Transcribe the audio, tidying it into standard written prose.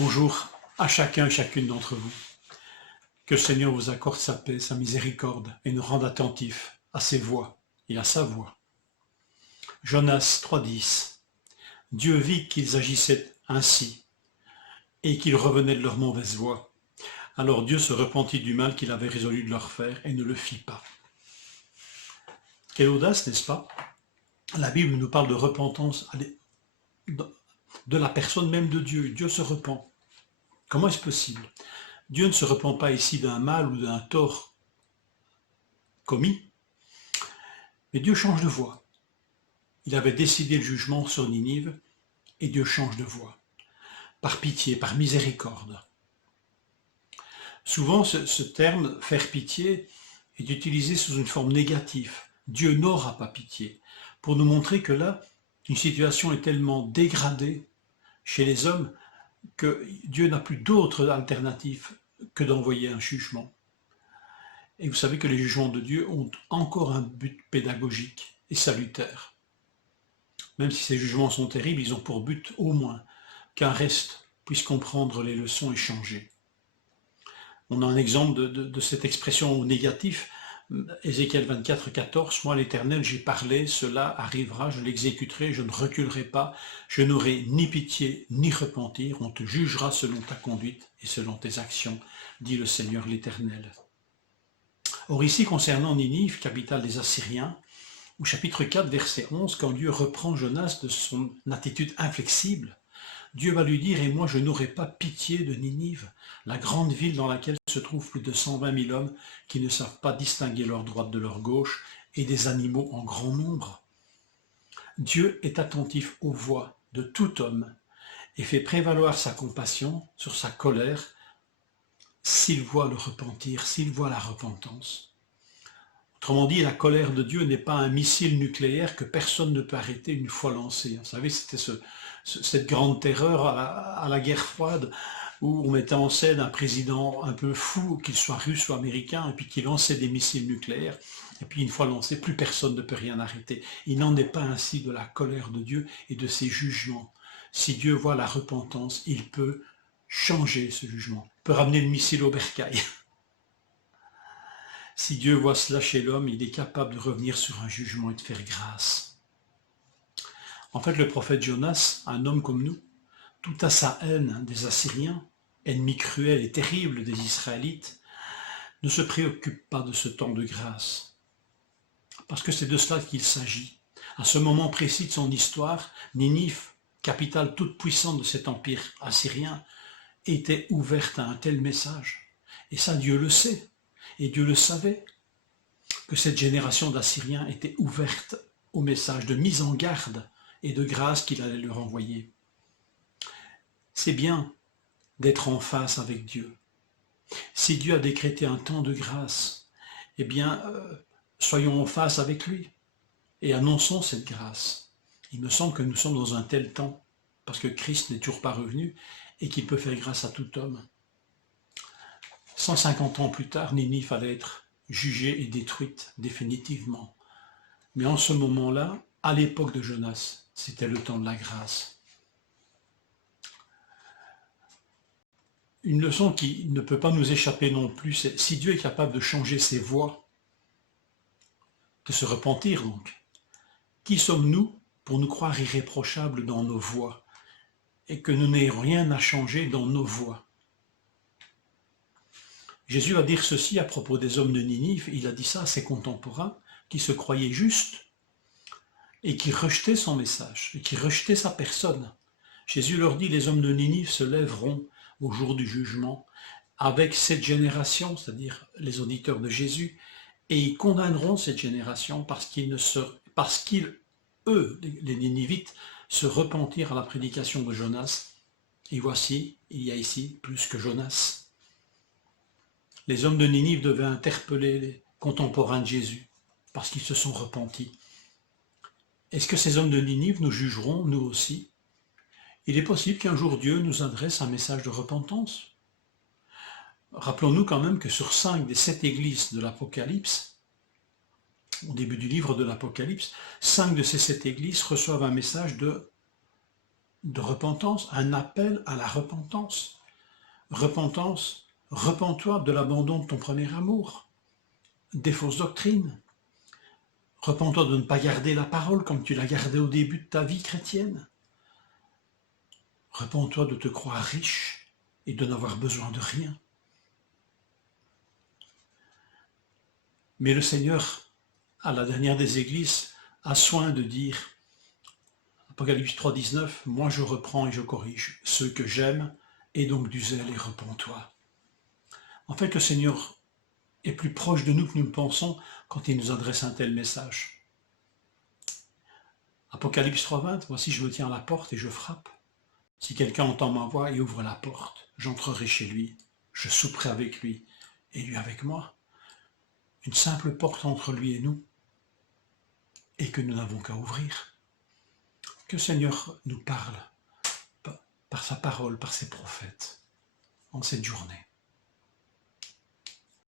Bonjour à chacun et chacune d'entre vous. Que le Seigneur vous accorde sa paix, sa miséricorde et nous rende attentifs à ses voies et à sa voix. Jonas 3,10. Dieu vit qu'ils agissaient ainsi et qu'ils revenaient de leur mauvaise voie. Alors Dieu se repentit du mal qu'il avait résolu de leur faire et ne le fit pas. Quelle audace, n'est-ce pas? La Bible nous parle de repentance de la personne même de Dieu. Dieu se repent. Comment est-ce possible? Dieu ne se repent pas ici d'un mal ou d'un tort commis, mais Dieu change de voie. Il avait décidé le jugement sur Ninive et Dieu change de voie, par pitié, par miséricorde. Souvent, ce terme « faire pitié » est utilisé sous une forme négative. Dieu n'aura pas pitié, pour nous montrer que là, une situation est tellement dégradée chez les hommes que Dieu n'a plus d'autre alternative que d'envoyer un jugement. Et vous savez que les jugements de Dieu ont encore un but pédagogique et salutaire. Même si ces jugements sont terribles, ils ont pour but au moins qu'un reste puisse comprendre les leçons et changer. On a un exemple de cette expression au négatif, Ézéchiel 24, 14, « Moi l'Éternel, j'ai parlé, cela arrivera, je l'exécuterai, je ne reculerai pas, je n'aurai ni pitié ni repentir, on te jugera selon ta conduite et selon tes actions, dit le Seigneur l'Éternel. » Or ici, concernant Ninive, capitale des Assyriens, au chapitre 4, verset 11, quand Dieu reprend Jonas de son attitude inflexible, Dieu va lui dire « Et moi je n'aurai pas pitié de Ninive, la grande ville dans laquelle se trouvent plus de 120 000 hommes qui ne savent pas distinguer leur droite de leur gauche et des animaux en grand nombre. » Dieu est attentif aux voies de tout homme et fait prévaloir sa compassion sur sa colère s'il voit le repentir, s'il voit la repentance. Autrement dit, la colère de Dieu n'est pas un missile nucléaire que personne ne peut arrêter une fois lancé. Vous savez, c'était cette grande terreur à la guerre froide où on mettait en scène un président un peu fou, qu'il soit russe ou américain, et puis qui lançait des missiles nucléaires, et puis une fois lancé, plus personne ne peut rien arrêter. Il n'en est pas ainsi de la colère de Dieu et de ses jugements. Si Dieu voit la repentance, il peut changer ce jugement, il peut ramener le missile au bercail. Si Dieu voit cela chez l'homme, il est capable de revenir sur un jugement et de faire grâce. En fait, le prophète Jonas, un homme comme nous, tout à sa haine des Assyriens, ennemi cruel et terrible des Israélites, ne se préoccupe pas de ce temps de grâce. Parce que c'est de cela qu'il s'agit. À ce moment précis de son histoire, Ninive, capitale toute puissante de cet empire assyrien, était ouverte à un tel message. Et ça, Dieu le sait. Et Dieu le savait, que cette génération d'Assyriens était ouverte au message de mise en garde et de grâce qu'il allait leur envoyer. C'est bien d'être en face avec Dieu. Si Dieu a décrété un temps de grâce, eh bien, soyons en face avec lui et annonçons cette grâce. Il me semble que nous sommes dans un tel temps, parce que Christ n'est toujours pas revenu et qu'il peut faire grâce à tout homme. 150 ans plus tard, Ninive allait être jugée et détruite définitivement. Mais en ce moment-là, à l'époque de Jonas, c'était le temps de la grâce. Une leçon qui ne peut pas nous échapper non plus, c'est si Dieu est capable de changer ses voies, de se repentir donc, qui sommes-nous pour nous croire irréprochables dans nos voies et que nous n'ayons rien à changer dans nos voies? Jésus va dire ceci à propos des hommes de Ninive, il a dit ça à ses contemporains qui se croyaient justes et qui rejetaient son message, et qui rejetaient sa personne. Jésus leur dit, les hommes de Ninive se lèveront au jour du jugement avec cette génération, c'est-à-dire les auditeurs de Jésus, et ils condamneront cette génération parce qu'ils, eux, les Ninivites, se repentirent à la prédication de Jonas. Et voici, il y a ici plus que Jonas. Les hommes de Ninive devaient interpeller les contemporains de Jésus, parce qu'ils se sont repentis. Est-ce que ces hommes de Ninive nous jugeront, nous aussi? Il est possible qu'un jour Dieu nous adresse un message de repentance. Rappelons-nous quand même que sur 5 des 7 églises de l'Apocalypse, au début du livre de l'Apocalypse, 5 de ces 7 églises reçoivent un message de de repentance, un appel à la repentance. Repentance, repens-toi de l'abandon de ton premier amour, des fausses doctrines. Repens-toi de ne pas garder la parole comme tu l'as gardée au début de ta vie chrétienne. Repens-toi de te croire riche et de n'avoir besoin de rien. Mais le Seigneur, à la dernière des églises, a soin de dire, Apocalypse 3,19, « Moi je reprends et je corrige ceux que j'aime, et donc du zèle et repens-toi. » En fait, le Seigneur est plus proche de nous que nous le pensons quand il nous adresse un tel message. Apocalypse 3,20, « Voici je me tiens à la porte et je frappe. Si quelqu'un entend ma voix et ouvre la porte, j'entrerai chez lui, je souperai avec lui et lui avec moi. » Une simple porte entre lui et nous, et que nous n'avons qu'à ouvrir. Que le Seigneur nous parle par sa parole, par ses prophètes, en cette journée.